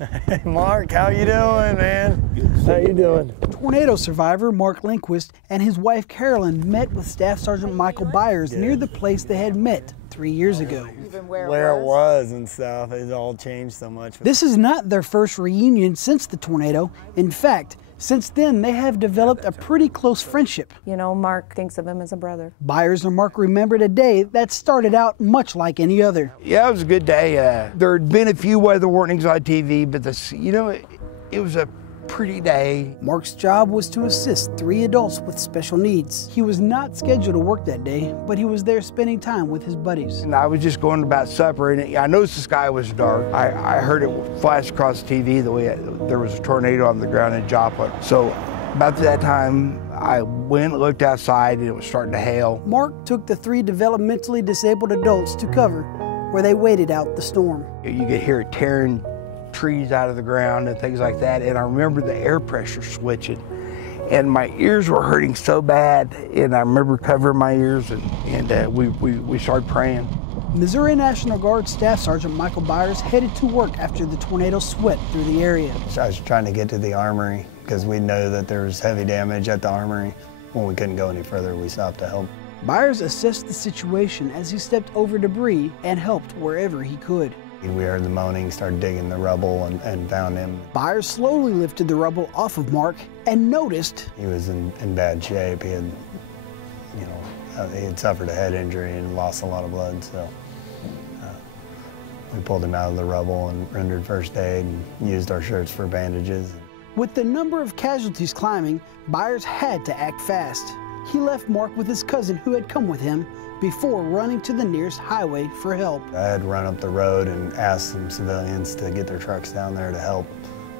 Hey, Mark, how you doing, man? How you doing? Tornado survivor Mark Lindquist and his wife Carolyn met with Staff Sergeant Michael Byers near the place they had met 3 years ago. Even Where it was and stuff, it's all changed so much. This is not their first reunion since the tornado. In fact, since then, they have developed a pretty close friendship. You know, Mark thinks of him as a brother. Byers and Mark remembered a day that started out much like any other. Yeah, it was a good day. There had been a few weather warnings on TV, but it was a pretty day. Mark's job was to assist 3 adults with special needs. He was not scheduled to work that day, but he was there spending time with his buddies. And I was just going about supper, and I noticed the sky was dark. I heard it flash across the TV the way there was a tornado on the ground in Joplin. So about that time, I went and looked outside, and it was starting to hail. Mark took the 3 developmentally disabled adults to cover, where they waited out the storm. You could hear it tearing trees out of the ground and things like that, and I remember the air pressure switching, and my ears were hurting so bad, and I remember covering my ears, and we started praying. Missouri National Guard Staff Sergeant Michael Byers headed to work after the tornado swept through the area. I was trying to get to the armory because we know that there was heavy damage at the armory. When we couldn't go any further, we stopped to help. Byers assessed the situation as he stepped over debris and helped wherever he could. We heard the moaning, started digging the rubble, and found him. Byers slowly lifted the rubble off of Mark and noticed he was in bad shape. He had, he had suffered a head injury and lost a lot of blood. So we pulled him out of the rubble and rendered first aid and used our shirts for bandages. With the number of casualties climbing, Byers had to act fast. He left Mark with his cousin who had come with him before running to the nearest highway for help. I had run up the road and asked some civilians to get their trucks down there to help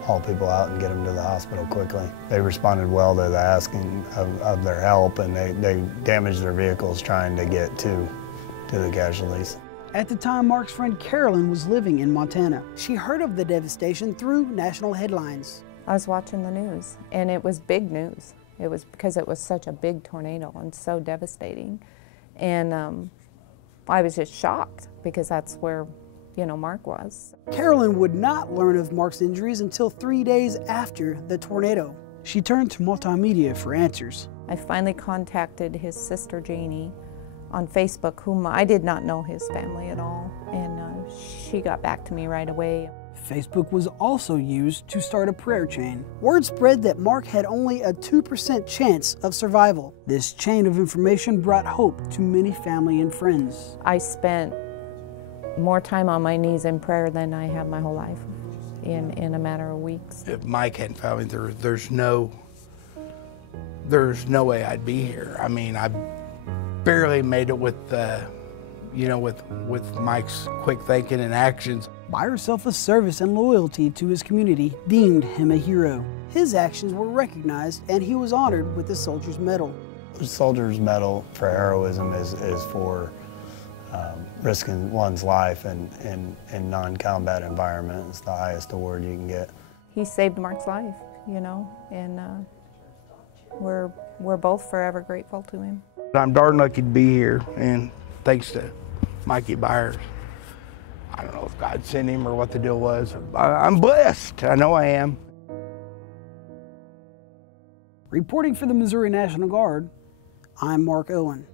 haul people out and get them to the hospital quickly. They responded well to the asking of their help, and they damaged their vehicles trying to get to the casualties. At the time, Mark's friend Carolyn was living in Montana. She heard of the devastation through national headlines. I was watching the news, and it was big news. It was because it was such a big tornado and so devastating. And I was just shocked because that's where, Mark was. Carolyn would not learn of Mark's injuries until 3 days after the tornado. She turned to multimedia for answers. I finally contacted his sister Janie on Facebook, whom I did not know his family at all, and she got back to me right away. Facebook was also used to start a prayer chain. Word spread that Mark had only a 2% chance of survival. This chain of information brought hope to many family and friends. I spent more time on my knees in prayer than I have my whole life in a matter of weeks. If Mike hadn't found me, there's no way I'd be here. I mean, I barely made it with Mike's quick thinking and actions. Byers' selfless service and loyalty to his community deemed him a hero. His actions were recognized, and he was honored with the Soldier's Medal. The Soldier's Medal for heroism is for risking one's life in non-combat environment. It's the highest award you can get. He saved Mark's life, and we're both forever grateful to him. I'm darn lucky to be here, and thanks to Mikey Byers. I don't know if God sent him or what the deal was. I'm blessed. I know I am. Reporting for the Missouri National Guard, I'm Mark Owen.